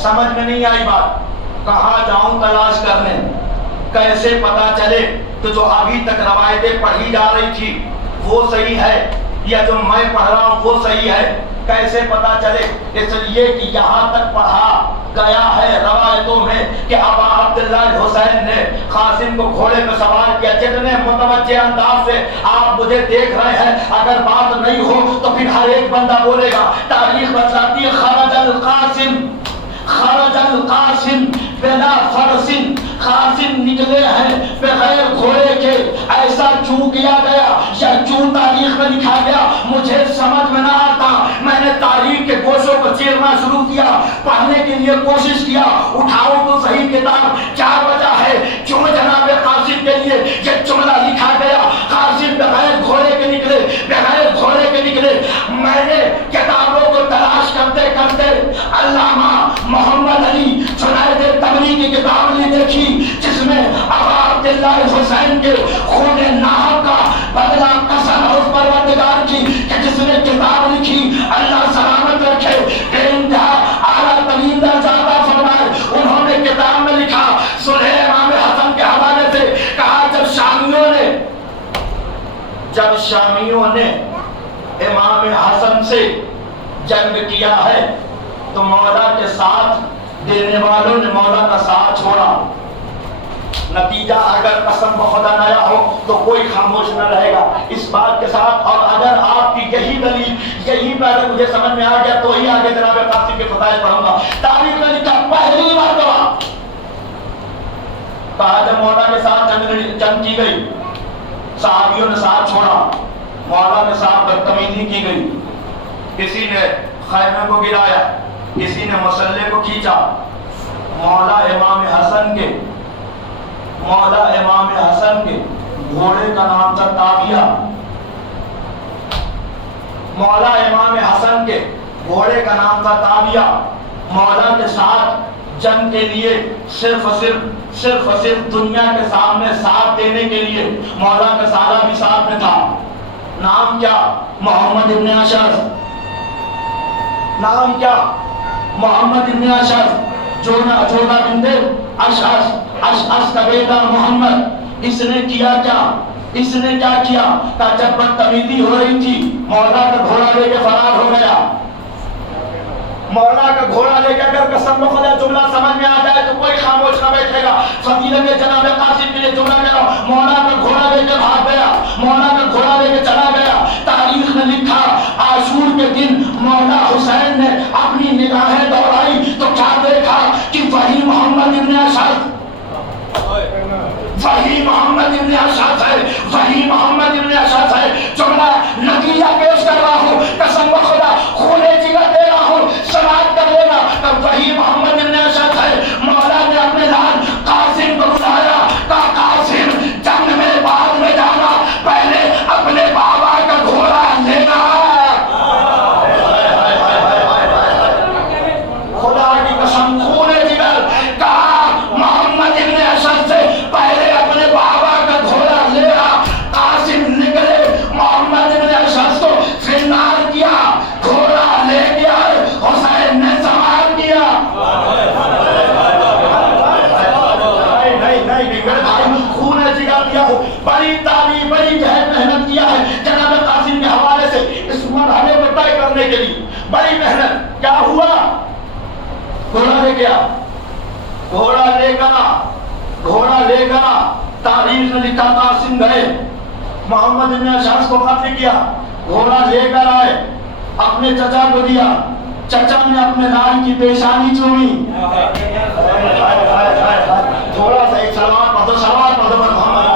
سمجھ میں نہیں آئی بات، کہاں جاؤں تلاش کرنے، کیسے پتا چلے تو جو ابھی تک روایتیں پڑھی جا رہی تھی وہ صحیح ہے یا جو میں پڑھ رہا ہوں وہ صحیح ہے، کیسے پتا چلے؟ اس لیے کہ یہاں تک پڑھا گیا ہے روایتوں میں کہ ابا عبداللہ الحسین نے قاسم کو گھوڑے پہ سوار کیا۔ جتنے متوجہ انداز سے آپ مجھے دیکھ رہے ہیں، اگر بات نہیں ہو تو پھر ہر ایک بندہ بولے گا، تاریخ بتلاتی ہے خرج القاسم، خرج القاسم بلا فرس، قاسم نکلے ہیں بغیر گھوڑے کے۔ ایسا کیوں کیا گیا یا کیوں تاریخ میں لکھا گیا مجھے سمجھ میں نہ آتا۔ میں نے تاریخ کے گوشوں کو چیرنا شروع کیا، پڑھنے کے لیے کوشش کیا، اٹھاؤ تو صحیح کتاب، کیا وجہ ہے کیوں جناب قاسم کے لیے یہ جملہ لکھا گیا، قاسم بغیر گھوڑے کے نکلے، بغیر گھوڑے کے نکلے۔ میں نے کتابوں کو تلاش کرتے کرتے علامہ محمد علی جنید تبری کی کتاب نے دیکھی جس میں ابا عبداللہ حسین کے خون ناحق کا بدلہ قسم اس پروردگار کی کہ نے کتاب لکھی، اللہ سلامت رکھے، بے انتہا اعلیٰ ترین درجہ عطا فرمائے، انہوں نے کتاب میں لکھا صلح امام حسن کے حوالے سے، کہا جب شامیوں نے امام حسن سے جنگ کیا ہے تو مولا کے ساتھ دینے والوں نے مولا کا ساتھ چھوڑا، نتیجہ اگر قسم بخدا نہ ہو تو کوئی خاموش نہ رہے گا اس بات کے ساتھ۔ اور اگر آپ کی یہی دلیل یہی پہ اگر مجھے سمجھ میں آ گیا تو ہی آگے جناب قاسم کے فضائل پڑھوں گا۔ تاریخ میں لکھا پہلی مرتبہ کہا جب مولا کے ساتھ جنگ کی گئی، صحابیوں نے ساتھ چھوڑا، مولا کے ساتھ بدتمیزی کی گئی، کسی نے خیمے کو گرایا، کسی نے مسلح کو کھینچا، مولا امام حسن کے گھوڑے کا نام تھا تابیہ، مولا امام حسن کے گھوڑے کا نام تھا تابیہ، مولا کے ساتھ جنگ کے لیے صرف دنیا کے سامنے ساتھ دینے کے لیے مولا کا سالہ بھی ساتھ میں تھا۔ نام کیا؟ محمد ابن اشعث۔ نام کیا؟ محمد ابن اشعث، جونا بن اشعث کا بیٹا محمد۔ اس نے کیا کیا؟ اس نے کیا کیا؟ جب بدتمیزی ہو رہی تھی مولا کا گھوڑا لے کے فرار ہو گیا۔ مولا کا گھوڑا لے کے اگر قسم بخدا جملہ سمجھ میں آ جائے تو کوئی خاموش نہ بیٹھے گا۔ فضیلت جناب قاسم کے لیے جملہ کہہ رہا ہوں، مولا کا گھوڑا لے کے بھاگ گیا، مولا کا گھوڑا لے کے چلا گیا۔ تاریخ نے لکھا عاشور کے دن مولا حسین نے اپنی نگاہیں دوڑائی تو کیا دیکھا کہ وہی محمد ابن اشعث، وہی محمد ابن اشعث ہے، وہی محمد ابن اشعث ہے۔ جملہ نتیجہ پیش کر رہا ہوں، قسم بخدا خونے جگر دے رہا ہوں، سماعت کر لینا، تب وہی محمد ابن اشعث ہے۔ مولا نے اپنے لال قاسم کو بلایا، کہا قاسم جنگ میں بعد میں جانا، پہلے اپنے بابا کا گھوڑا لینا۔ خدا کی قسم خونے جگر کہا محمد ابن اشعث سے پہلے اپنے بابا کا گھوڑا لینا۔ قاسم نکلے، محمد ابن اشعث کو فرار کیا، گھوڑا لے گیا، حسین نے سوار کیا۔ خونے جگر دیا ہو، بڑی تعریف بڑی جہد محنت کیا ہے جناب قاسم کے حوالے سے اس مرحلے کو طے کرنے کے لیے، بڑی محنت۔ کیا ہوا؟ گھوڑا لے گیا، گھوڑا لے گیا۔ تاریخ نے لکھا قاسم گئے، محمد ابن اشعث کو قتل کیا، گھوڑا لے کر آئے، اپنے چچا کو دیا، چچا نے اپنے لال کی پیشانی چومی۔ تھوڑا سا ایک سوال پڑھو محمد۔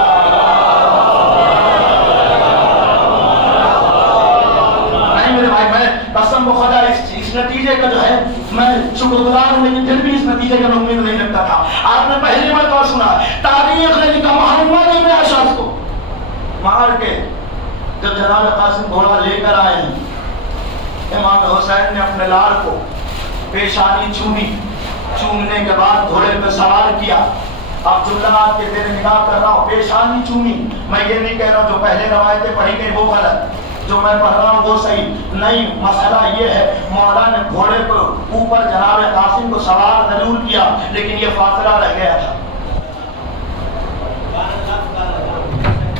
نہیں میرے بھائی، میں قسم بخدا اس نتیجے کا جو ہے میں شکر گزار ہوں، لیکن پھر بھی اس نتیجے کا میں امید نہیں رکھتا تھا۔ آپ نے پہلی مرتبہ سنا، تاریخ نے لکھا محمد ابن اشعث کو مار کے جب جناب قاسم گھوڑا لے کر آئے ہیں، امام حسین نے اپنے لال کو پیشانی چومی، چومنے کے بعد گھوڑے پہ سوار کیا۔ اب جملات کے تیرے نگاہ کر رہا ہوں، پیشانی چومی، میں یہ نہیں کہہ رہا ہوں جو پہلے روایتیں پڑھی گئی وہ غلط، جو میں پڑھ رہا ہوں وہ صحیح نہیں۔ مسئلہ یہ ہے مولا نے گھوڑے کو اوپر جناب قاسم کو سوار ضرور کیا، لیکن یہ فاصلہ رہ گیا تھا،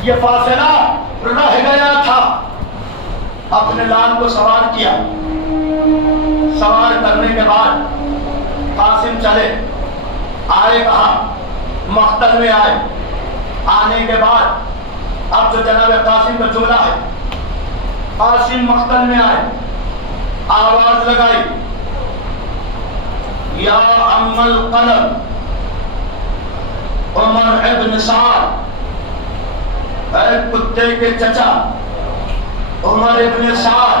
یہ فاصلہ رہ گیا تھا۔ اپنے لال کو سوار کیا، سوار کرنے کے بعد قاسم چلے آئے، کہا مقتل میں آئے۔ آنے کے بعد اب جو جناب قاسم کا جملہ ہے، قاسم مقتل میں آئے، آواز لگائی، یا ام القلب عمر ابن سعد، اے کتے کے چچا عمر ابن سعد۔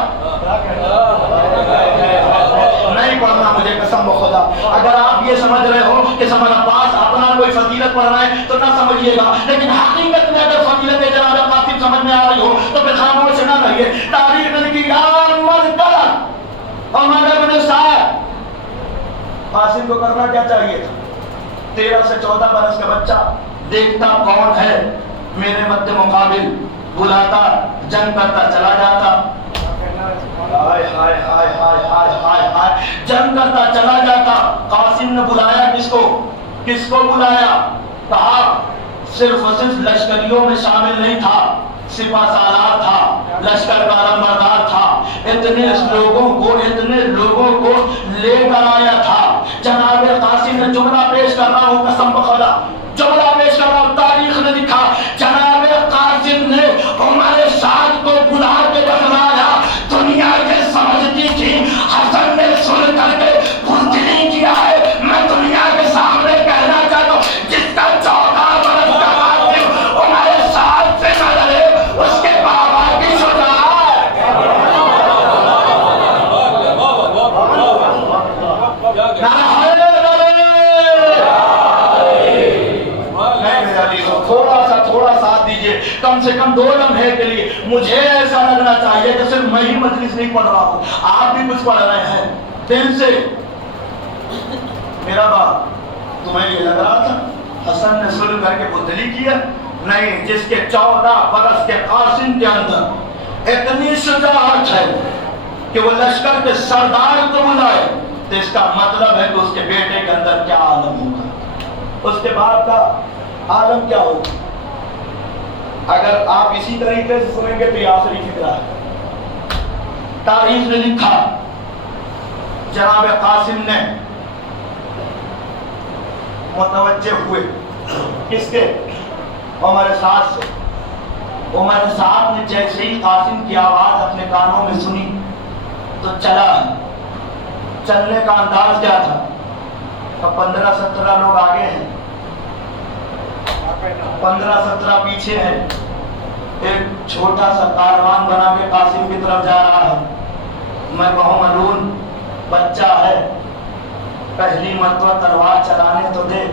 نہیں پڑھنا مجھے قسم بخدا، اگر آپ یہ سمجھ رہے ہو کہ سمجھ عباس اپنا کوئی فضیلت پڑھ رہا ہے تو نہ سمجھیے گا، لیکن حقیقت میں اگر فضیلت جناب قاسم سمجھ میں آ رہی ہو تو پھر خاموش نہ رہیے۔ تاریخ میں لکھی عمر ابن سعد۔ قاسم کو کرنا کیا چاہیے تھا؟ 13 سے 14 برس کا بچہ دیکھتا کون ہے میرے مد مقابل، بلاتا، جنگ کرتا چلا جاتا۔ ہائے ہائے ہائے ہائے ہائے ہائے ہائے، جنگ کرتا چلا جاتا۔ قاسم نے بلایا کس کو بلایا؟ کہا صرف اور صرف لشکریوں میں شامل نہیں تھا، سپہ سالار تھا، لشکر کا نمبردار تھا، اتنے لوگوں کو لے کر آیا تھا۔ جناب قاسم نے جملہ پیش کر رہا ہوں، قسم بخدا جملہ پیش کر رہا ہوں، تاریخ نے لکھا جناب قاسم نے عمر سعد کو بلا کے بتلایا، دنیا یہ سمجھتی تھی حسن نے سن کر کے بزدلی کیا ہے، میں دنیا کے سامنے کہنا چاہتا ہوں جس کا 14 برس کا قاسم عمر سعد سے نہ لڑے اس کے بابا کی شجاعت۔ تھوڑا ساتھ دیجئے، کم سے کم 2 لمحے کے لیے۔ مجھے ایسا لگنا چاہیے کہ صرف میں ہی مجلس نہیں پڑھ رہا ہوں، آپ بھی کچھ پڑھ رہے ہیں دل سے۔ میرا باپ، تمہیں یہ لگ رہا تھا حسن نے سن کر کے بزدلی کیا؟ نہیں، جس کے 14 برس کے قاسم کے اندر اتنی شجاعت ہے کہ وہ لشکر کے سردار کو بلائے، تو اس کا مطلب ہے کہ اس کے بیٹے کے اندر کیا عالم ہوگا، اس کے باپ کا عالم کیا ہوگا۔ اگر آپ اسی طریقے سے سنیں گے تو یہ آخری فکرہ ہے۔ تاریخ نے لکھا جناب قاسم نے متوجہ ہوئے کس کے؟ عمر سعد سے۔ عمر سعد نے جیسے ہی قاسم کی آواز اپنے کانوں میں سنی تو چلا ہے۔ چلنے کا انداز کیا تھا؟ 15-17 لوگ آگے ہیں، 15-17 پیچھے ہیں، ایک چھوٹا سا کاروان بنا کے قاسم کی طرف جا رہا ہے۔ میں کہوں ملون بچہ ہے، پہلی مرتبہ تلوار چلانے تو دے۔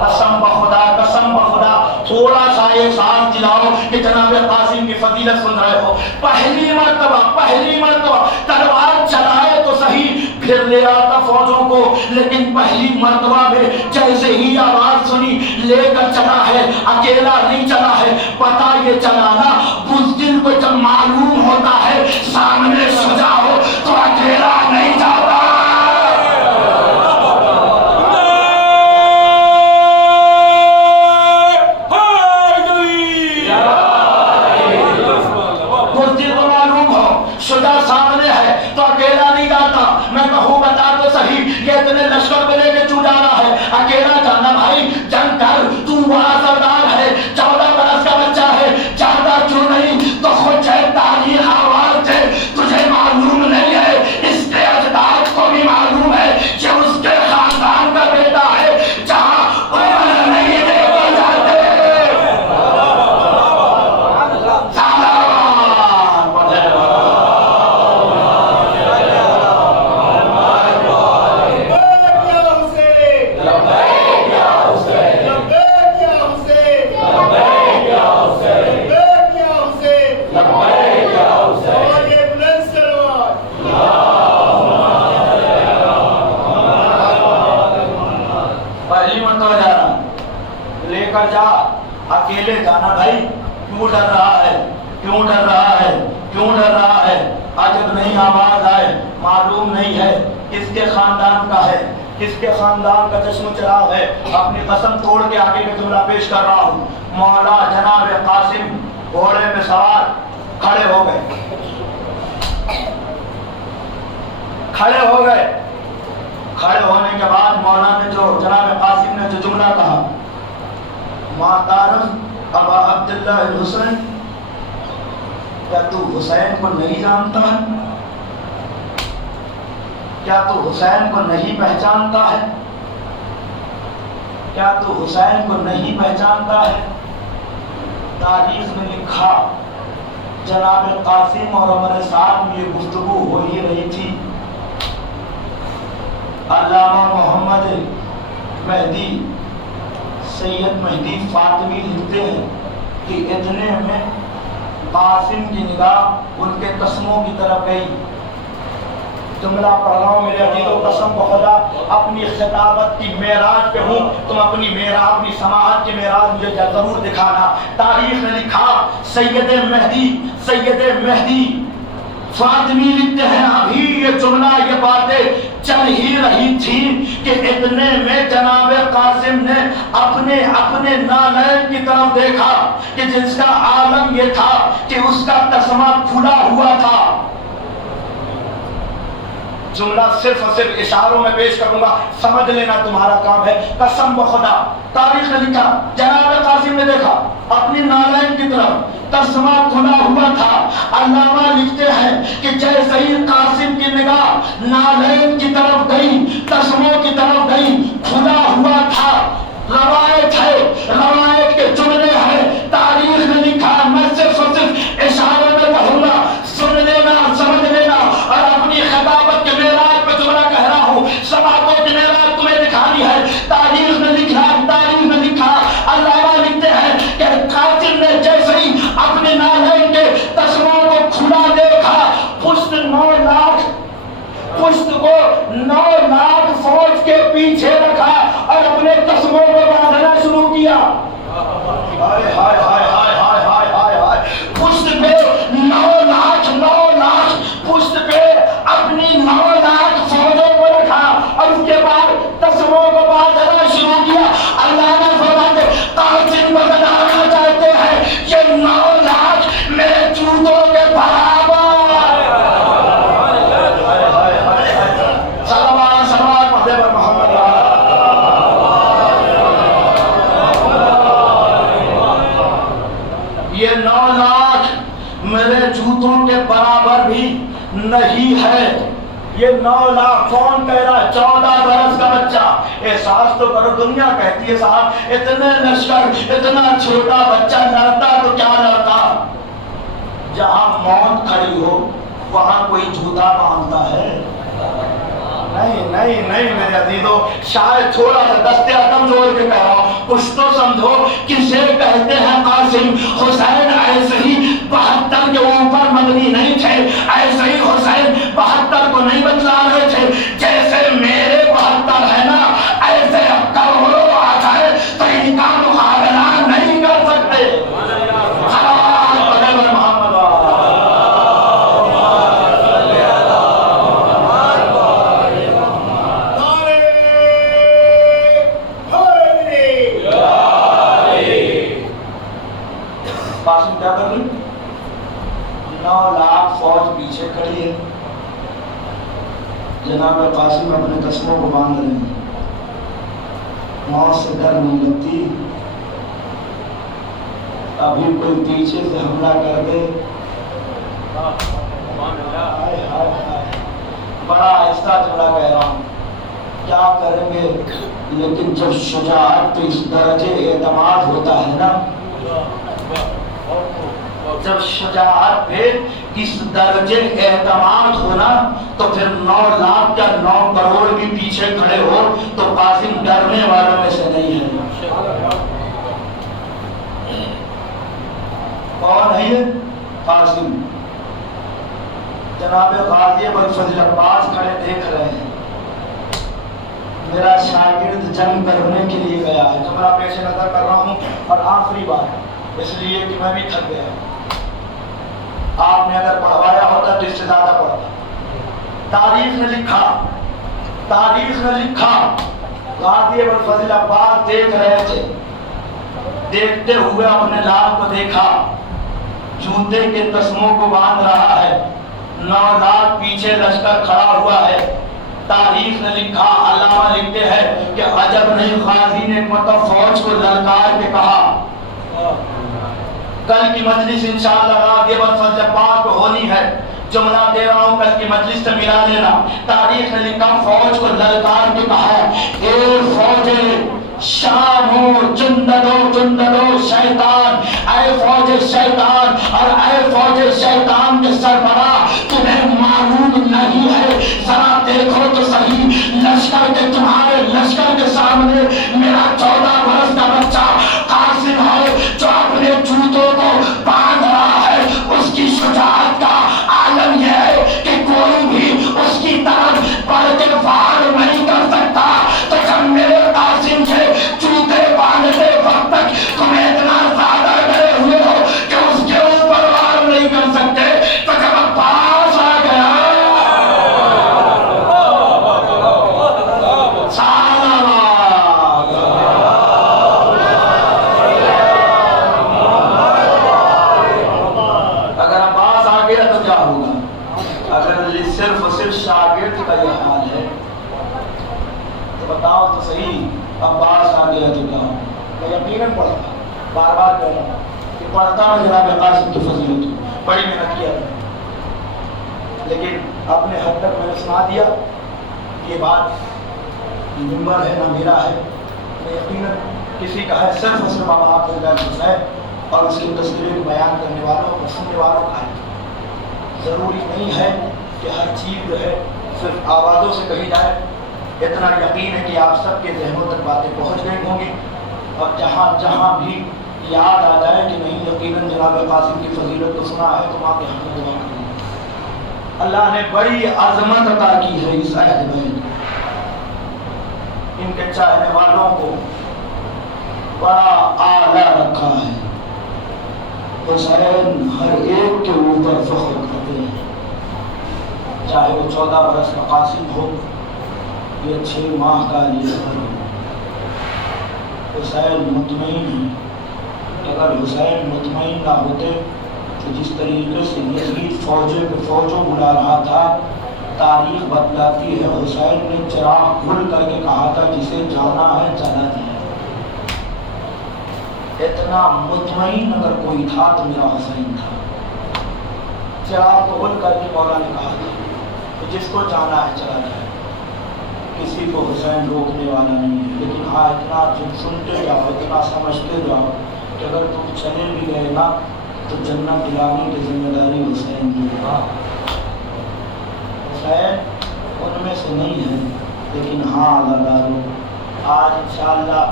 قسم بخدا تھوڑا سا یہ ساتھ دلاؤ کہ جناب قاسم کی فضیلت سن رہے ہو۔ پہلی مرتبہ تلوار چلائے تو صحیح، پھر لے آتا فوجوں کو، لیکن پہلی مرتبہ میں جیسے ہی آواز سنی لے کر چلا ہے، اکیلا نہیں چلا ہے۔ پتہ یہ چلانا بزدل کو جب معلوم ہوتا ہے سامنے شجاع ہو تو اکیلا نہیں جاتا۔ یہ اتنے لشکر کو لے کے چوں جا رہا ہے؟ اکیلا جانا بھائی، جنگ کر، تو بڑا سردار ہے، 14 برس کا بچہ ہے، جاتا کیوں نہیں؟ تو خود چاہے تاریخ آواز ہے، تجھے معلوم نہیں ہے، اس کے اجداد کو بھی معلوم ہے کہ اس کے خاندان کا بیٹا ہے، جہاں عمر نہیں دیکھے جاتے۔ اکیلے جانا بھائی، کیوں ڈر رہا ہے؟ عجب نہیں آواز آئے، معلوم نہیں ہے کس کے خاندان کا ہے، کس کے خاندان کا چشم چراغ ہے۔ اپنی قسم توڑ کے آگے کا جملہ پیش کر رہا ہوں۔ مولا جناب قاسم گھوڑے میں سوار کھڑے ہو گئے۔ کھڑے ہونے کے بعد مولا نے جناب قاسم نے جو جملہ کہا، ما تعرف ابا عبداللہ الحسین، کیا تو حسین کو نہیں جانتا ہے؟ کیا تو حسین کو نہیں پہچانتا ہے؟ کیا تو حسین کو نہیں پہچانتا ہے؟ تاریخ میں لکھا جناب قاسم اور عمر سعد میں یہ گفتگو ہو ہی رہی تھی۔ علامہ محمد مہدی سید مہدی فاطمی لکھتے ہیں کہ اتنے میں قاسم کی نگاہ ان کے قسموں کی طرف گئی۔ جملہ پڑھ رہا ہوں میرے عزیزو، قسم بخدا اپنی خطابت کی معراج پہ ہوں، تم اپنی معراج، اپنی سماعت کی معراج مجھے ضرور دکھانا۔ تاریخ نے لکھا سید مہدی فاطمی لکھتے ہیں ابھی یہ جملہ، یہ باتیں چل ہی رہی تھی کہ اتنے میں جناب قاسم نے اپنے نالین کی طرف دیکھا کہ جس کا عالم یہ تھا کہ اس کا تسمہ کھلا ہوا تھا۔ جملہ صرف اور صرف اشاروں میں پیش کروں گا، سمجھ لینا تمہارا کام ہے۔ قسم بخدا تاریخ نے لکھا جناب قاسم نے دیکھا اپنی نالین کی طرف، تسمہ کھلا ہوا تھا۔ علامہ لکھتے ہیں کہ جیسے ہی قاسم کی نگاہ نالین کی طرف گئی، تسموں کی طرف گئی، کھلا ہوا تھا۔ روایت کے جملے ہیں، تاریخ نے لکھا، میں صرف اور صرف اشاروں میں کہوں گا، سن لینا، سمجھ لینا، اور اپنی خطابت کے معراج پہ جملہ کہہ رہا ہوں، سماعتوں کی معراج تمہیں دکھانی ہے۔ تاریخ نے لکھا علامہ لکھتے ہیں کہ قاسم نے جیسے ہی اپنے نالین کے تسموں کو کھلا دیکھا، پشت کو 9 لاکھ فوج کے پیچھے رکھا اور اپنے تسموں کو باندھنا شروع کیا۔ ہائے ہائے ہائے ہائے ہائے ہائے ہائے ہائے، پشت پہ 9 لاکھ پشت پہ اپنی 9 لاکھ فوجوں کو رکھا اور اس کے بعد تسموں کو باندھنا شروع کیا۔ اللہ نے فرمایا قاسم کو بتانا چاہتے ہیں یہ 9 لاکھ میرے جوتوں کے برابر۔ یہ 9 لاکھ میرے جوتوں کے برابر بھی نہیں ہے۔ یہ 9 لاکھ کون کہہ رہا ہے؟ 14 برس کا بچہ۔ احساس تو کرو، دنیا کہتی ہے صاحب اتنے لشکر، اتنا چھوٹا بچہ لڑتا تو کیا لڑتا۔ جہاں موت کھڑی ہو وہاں کوئی جوتا باندھتا ہے؟ نہیں میرے عزیزو، شاید تھوڑا سا دستے عدم جوڑ کے کہہ رہا ہوں، کچھ تو سمجھو۔ کسے کہتے ہیں قاسم؟ حسین ایسے ہی 72 کے اوپر مبنی نہیں تھے، ایسے ہی حسین 72 کو نہیں بتلا رہے تھے۔ جیسے میرے 72 ہے نا، ایسے کروڑوں آ جائے تو ان کا مقابلہ نہیں کر سکتے۔ قاسم کیا کر رہی؟ 9 لاکھ فوج پیچھے کھڑی ہے، جناب قاسم اپنے تسموں کو باندھ رہے ہیں۔ موت سے ڈر نہیں لگتی، ابھی کوئی پیچھے سے حملہ کر دے، بڑا آہستہ جملہ کہہ رہا ہوں، کیا کریں گے؟ لیکن جب شجاعت پہ اس درجے اعتماد ہوتا ہے نا، جب شجاعت پہ اس درجے اعتماد ہونا تو پھر 9 لاکھ یا 9 کروڑ بھی پیچھے کھڑے ہو تو قاسم ڈرنے والوں میں سے نہیں ہے۔ کون ہے یہ؟ قاسم۔ جناب غازی ابوالفضل عباس کھڑے دیکھ رہے ہیں، میرا شاگرد جنگ کرنے کے لیے گیا ہے۔ جملہ پیش نظر کر رہا ہوں اور آخری بات، اس لیے کہ میں بھی تھک گیا۔ آپ نے اگر پڑھوایا ہوتا تو اس سے زیادہ پڑھتا۔ تاریخ نے لکھا غازی ابوالفضل عباس دیکھ رہے تھے، دیکھتے ہوئے اپنے لال کو دیکھا، جوتے کے تسموں کو باندھ رہا ہے، 9 لاکھ پیچھے لشکر کھڑا ہوا ہے۔ تاریخ نے لکھا، علامہ لکھتے ہیں کہ عجب نہیں، غازی نے مطلب فوج کو للکار کے کہا، کل کی مجلس انشاءاللہ غازی ابوالفضل عباس کو ہونی ہے، جملہ دے رہا ہوں کل کی مجلس سے ملا لینا۔ تاریخ نے لکھا فوج کو للکار کے کہا، اے فوج شام جندلو شیطان، اے فوج شیطان اور اے فوج شیطان کے سربراہ، تمہیں معلوم نہیں ہے، ذرا دیکھو تو صحیح لشکر کے، تمہارے لشکر کے سامنے میرا 14 برس کا بچہ قاسم ہے جو اپنے جوتوں کو باندھ رہا ہے۔ اس کی شجاعت کا عالم یہ ہے کہ کوئی بھی اس کی طرح وقت صحیح عباس آ گیا تو کہا میں یقیناً پڑھتا، بار بار کہہ رہا ہوں کہ پڑھتا میں جناب قاسم کی فضیلت، بڑی محنت کیا میں، لیکن اپنے حد تک میں نے سنا دیا. یہ بات یہ نمبر ہے نہ میرا ہے، میں یقیناً کسی کا ہے، صرف اور صرف آپ حسین اور اس کی تصویر بیان کرنے والوں اور سننے والوں کا ہے. ضروری نہیں ہے کہ ہر چیز جو ہے صرف آوازوں سے کہی جائے. اتنا یقین ہے کہ آپ سب کے ذہنوں تک باتیں پہنچ گئی ہوں گی، اور جہاں جہاں بھی یاد آ جائے کہ نہیں یقیناً جناب قاسم کی فضیلت کو سنا ہے تو آپ یہاں دعا کریں. اللہ نے بڑی عظمت عطا کی ہے اس اہل بیت، ان کے چاہنے والوں کو بڑا اعلیٰ رکھا ہے. حسین ہر ایک کے اوپر فخر کرتے ہیں، چاہے وہ 14 برس کا قاسم ہو یا 6 ماہ کا علی اکبر ہو. حسین مطمئن ہیں. اگر حسین مطمئن نہ ہوتے تو جس طریقے سے یزید فوجوں بلا رہا تھا، تاریخ بتلاتی ہے حسین نے چراغ کھل کر کے کہا تھا جسے جانا ہے چلا جائے. اتنا مطمئن اگر کوئی تھا تو میرا حسین تھا. چراغ کھل کر کے مولا نے کہا تھا کہ جس کو جانا ہے چلا جائے، کسی کو حسین روکنے والا نہیں ہے. لیکن ہاں اتنا جب سنتے جاؤ، اتنا سمجھتے جاؤ کہ اگر تم چلے بھی گئے نا تو جنت دلانے کی ذمہ داری حسین کی ہوگا. حسین ان میں سے نہیں ہے، لیکن ہاں عزادارو آج انشاءاللہ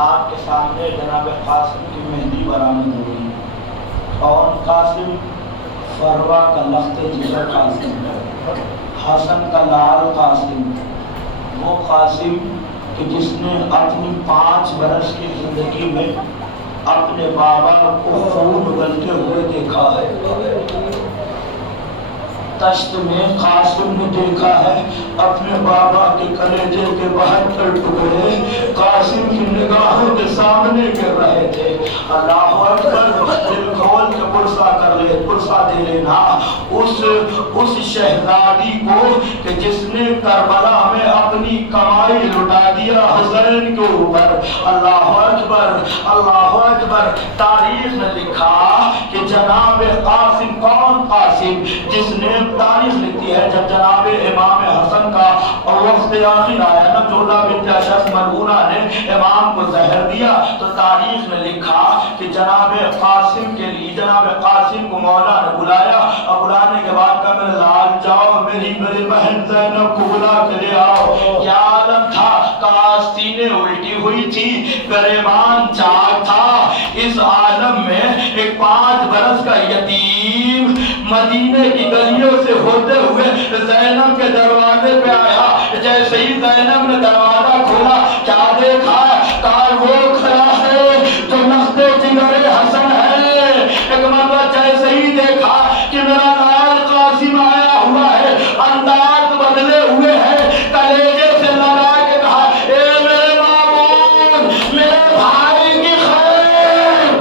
آپ کے سامنے جناب قاسم کی مہندی برآمد ہو گئی. کون قاسم؟ فروا کا لخت جگر قاسم، حسن کا لال قاسم، وہ قاسم کہ جس نے اپنی 5 برس کی زندگی میں اپنے بابا کو خون اگلتے ہوئے دیکھا ہے. تشت میں قاسم نے دیکھا ہے اپنے بابا کے کلیجے کے 72 ٹکڑے قاسم کی نگاہوں کے سامنے گر رہے تھے. اللہ اکبر. دل کھول کے پرسہ دے لینا اس شہزادی کو کہ جس نے کربلا میں اپنی کمائی لٹا دیا حسین کے اوپر. اللہ اکبر اللہ اکبر. تاریخ نے لکھا کہ جناب قاسم، کون قاسم؟ جس نے تاریخ لکھتی ہے جب جناب امام حسن کا اور وقت آخر آیا نا، جولا بنت اشعث ملعونہ نے امام کو زہر دیا، تو تاریخ میں لکھا کہ جناب قاسم کے لیے جناب قاسم کو مولا نے بلایا، اور بلانے کے بعد کہا میرے لال جاؤ میری بہن زینب کو بلا کے لے آؤ. کیا عالم تھا؟ کاستینیں الٹی ہوئی تھی، گریبان چاک تھا. اس عالم میں ایک 5 برس کا یتیم مدینے کی گلیوں سے ہوتے ہوئے زینب کے دروازے پہ آیا. جیسے ہی زینب نے دروازہ کھولا کیا دیکھا؟ کہا وہ کھڑا ہے جو نخت جگر حسن ہے. ایک مرتبہ جیسے ہی دیکھا کہ میرا لال قاسم آیا ہوا ہے، انداز بدلے ہوئے ہیں، کلیجے سے لگا کے کہا اے میرے مامون، میرے بھائی کی خیر.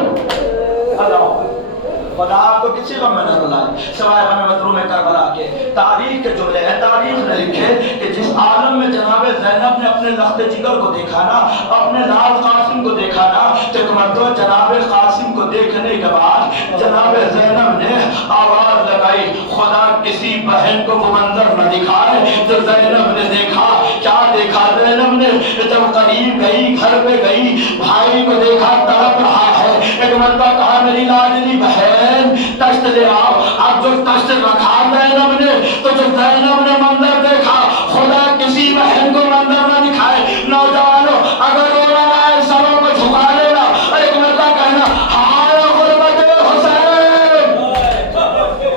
خدا آپ کو کسی غم میں نہ رلائے سوائے غم مظلوم کربلا کے. تاریخ کے جملے ہیں، تاریخ نے لکھے کہ جس عالم میں جناب زینب نے اپنے لخت جگر کو دیکھا نا، اپنے لال قاسم کو دیکھا نا، تو ایک مرتبہ جناب قاسم کو دیکھنے کے بعد جناب زینب نے آواز لگائی خدا کسی بہن کو وہ منظر نہ دکھائے جو زینب نے دیکھا. کیا دیکھا زینب نے؟ جب قریب گئی، گھر پہ گئی، بھائی کو دیکھا تڑپ رہا ہے. ایک مرتبہ کہا میری لاڈلی بہن تشت لے آؤ. اب جو تشت رکھا زینب نے، تو جو زینب نے منظر دیکھا خدا کسی بہن کو منظر نہ دکھائے. نوجوانوں اگر رونا آئے سروں کو جھکا لینا اور ایک مرتبہ کہنا ہائے غربت حسین.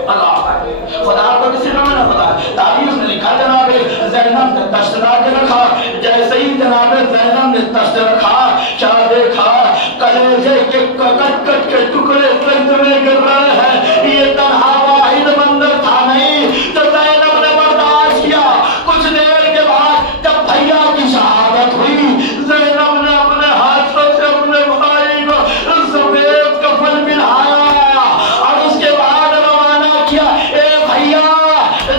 اللہ خدا کو کسی نے نہ بتا. تاریخ نے لکھا جناب زینب نے تشت لا کے رکھا. جیسے ہی جناب زینب نے تشت رکھا کیا دیکھا؟ کلیجے کے کٹ کٹ کے ٹکڑے ترنت میں گر رہے ہیں. یہ تنہا واحد منظر تھا نہیں جو زینب نے برداشت کیا. کچھ دیر کے بعد جب بھیا کی شہادت ہوئی، زینب نے اپنے ہاتھوں سے اپنے بھائی کو سفید کفن پہنایا اور اس کے بعد روانہ کیا. اے بھیا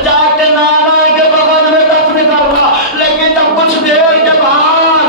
جا کے نانا کے بغل میں دفن کرنا. لیکن جب کچھ دیر کے بعد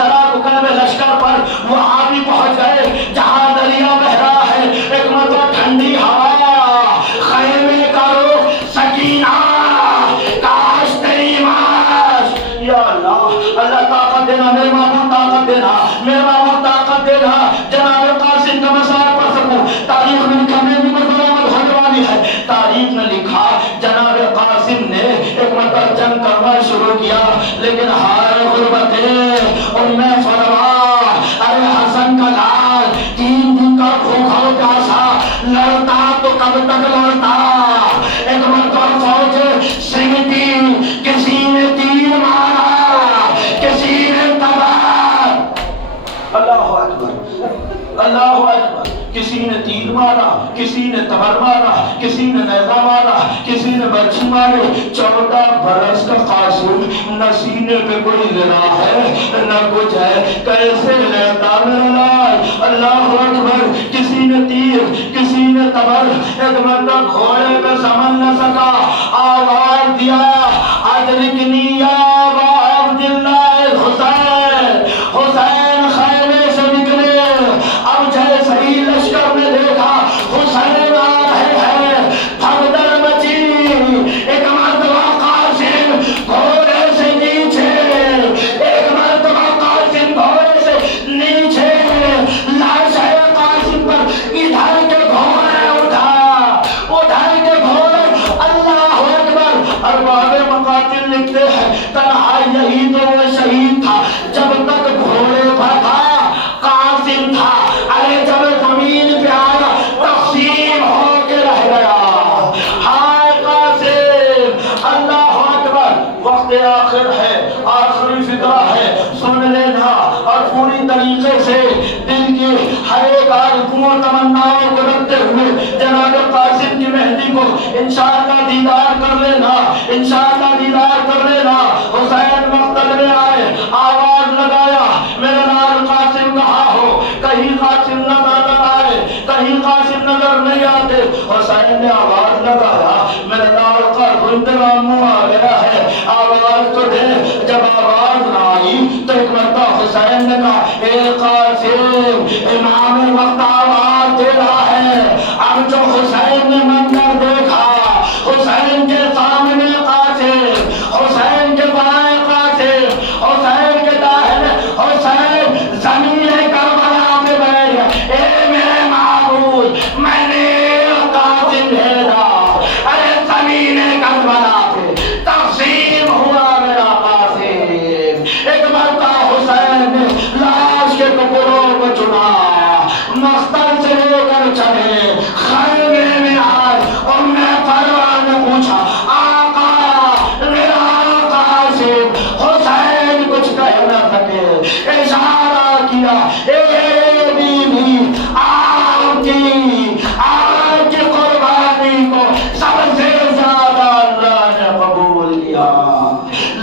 معاشرہ رکن میں لشکر پر وہاں بھی پہنچ گئے جہاں دریا بہ رہا ہے، ایک مرتبہ ٹھنڈی ہوا، خیمے کا رخ سکینہ، کاش تیری معاش، یا اللہ اللہ طاقت دینا میرے معبود، طاقت دینا میرے معبود، طاقت دینا جناب قاسم کا مسائل پڑھ سکوں۔ تاریخ میں لکھا میں بھی برآمد ہونے والی ہے، تاریخ نے لکھا جناب قاسم نے ایک مرتبہ جنگ کرنا شروع کیا، لیکن ہائے غربتیں ان میں فرما، ارے حسن کا لال 3 دن کا بھوکا پیاسا لڑتا تو کب تک لڑتا، ایک مرتبہ فوج سنگتی، کسی نے تیر مارا، کسی نے تبار، اللہ اکبر اللہ اکبر، کسی نے تیر مارا، کسی نے تبر مارا، کسی نے نیزہ مارا، کسی نے برچھی مارے۔ 14 برس کا قاسم، نہ سینے پہ کوئی ذرا ہے نہ کچھ ہے، کیسے لیتا میرا لال، اللہ اکبر، کسی نے تیر کسی نے تبر، ایک مرتبہ گھوڑے پہ سنبھل نہ سکا، آواز دیا ادرکنی یا ابا عبداللہ الحسین، حسین خیمے سے نکلے، اب جیسے ہی لشکر نے دیکھا حسین آ رہے ہیں، بھگدڑ مچی، ایک مرتبہ قاسم گھوڑے سے نیچے، ایک مرتبہ قاسم گھوڑے سے نیچے، لاش ہے قاسم پر، ادھر کے گھوڑے اٹھا، ادھر کے گھوڑے، اللہ اکبر۔ ارباب مقاتل لکھتے ہیں تنہا یہی تو وہ شہید تھا جب تک گھوڑے پر تھا قاسم تھا، ارے جب زمین پہ آیا تقسیم ہو کے رہ گیا، ہائے قاسم، اللہ اکبر۔ وقت آخر ہے، آخری فکرہ ہے، سن لینا اور پوری طریقے سے دل کی ہر ایک آرزو و تمناؤں کو رکھتے ہوئے جناب قاسم کی مہدی کو انشاءاللہ دیدار کر لینا، انشاءاللہ دیدار کر لینا۔ حسین مقتل میں آئے، آواز لگایا میرے لال قاسم کہاں ہو، کہیں قاسم نظر آئے، کہیں قاسم نظر نہیں آتے۔ حسین نے آواز لگایا میرے لال کا انتظام آ گیا ہے، آواز تو دے۔ جب آواز نہ آئی تو ایک مرتبہ حسین نے کہا اے قاسم، امام وقت آواز دے رہا ہے۔ اب جو حسین نے منظر دیکھا، حسین کے سامنے قاسم، حسین کے بائیں قاسم، حسین کے داہنے حسین، زمین کربلا پہ بیٹھ، اے میرے معبود میں نے قاسم بھیجا، ارے زمین کربلا پہ تقسیم ہوا میرا قاسم۔ ایک مرتبہ حسین نے لاش کے ٹکڑوں کو چنا، مستر سے لے کر چلے، خیمے میں آئے، ام فروا نے پوچھا آقا میرا قاسم، حسین کچھ کہہ نہ سکے، اشارہ کیا اے بیوی، آپ کی قربانی کو سب سے زیادہ اللہ نے قبول کیا۔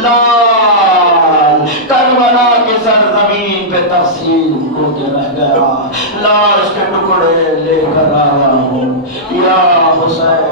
لال کربلا کی سرزمین پہ تقسیم ہو کے رہ گیا، لاش کے ٹکڑے لے کر آیا ہوں یا حسین۔